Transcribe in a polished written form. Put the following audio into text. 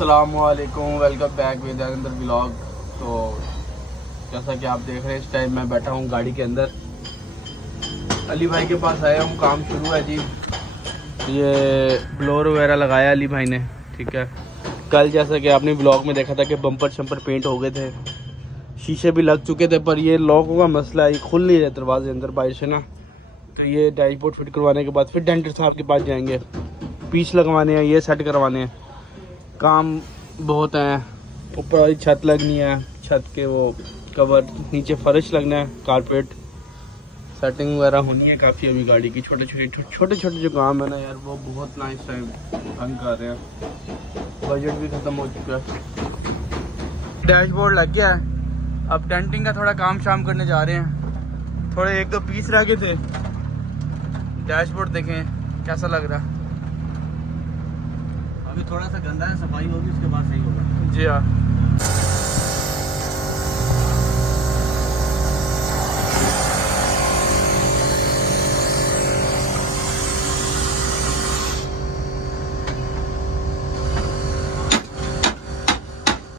अस्सलामुअलैकुम, welcome back with another vlog. तो जैसा कि आप देख रहे हैं इस टाइम मैं बैठा हूँ गाड़ी के अंदर। अली भाई के पास आया हूँ, काम शुरू है जी। ये ब्लोर वगैरह लगाया अली भाई ने, ठीक है। कल जैसा कि आपने व्लॉग में देखा था कि बम्पर शम्पर पेंट हो गए थे, शीशे भी लग चुके थे, पर ये लॉकों का मसला है, ये खुल नहीं रहे दरवाजे अंदर बाहर से ना। तो ये डैशबोर्ड फिट करवाने के बाद फिर डेंटर साहब के पास जाएंगे, पीच लगवाने हैं, ये सेट करवाने हैं। काम बहुत हैं, ऊपर वाली छत लगनी है, छत के वो कवर, नीचे फर्श लगना है, कारपेट सेटिंग वगैरह होनी है काफ़ी। अभी गाड़ी की छोटे छोटे जो काम है ना यार, वो बहुत ना इस टाइम तंग कर रहे हैं। बजट भी ख़त्म हो चुका है। डैशबोर्ड लग गया है, अब डेंटिंग का थोड़ा काम शाम करने जा रहे हैं। थोड़े एक दो पीस रह गए थे। डैशबोर्ड देखें कैसा लग रहा है। अभी थोड़ा सा गंदा है, सफाई होगी उसके बाद सही होगा। जी हाँ।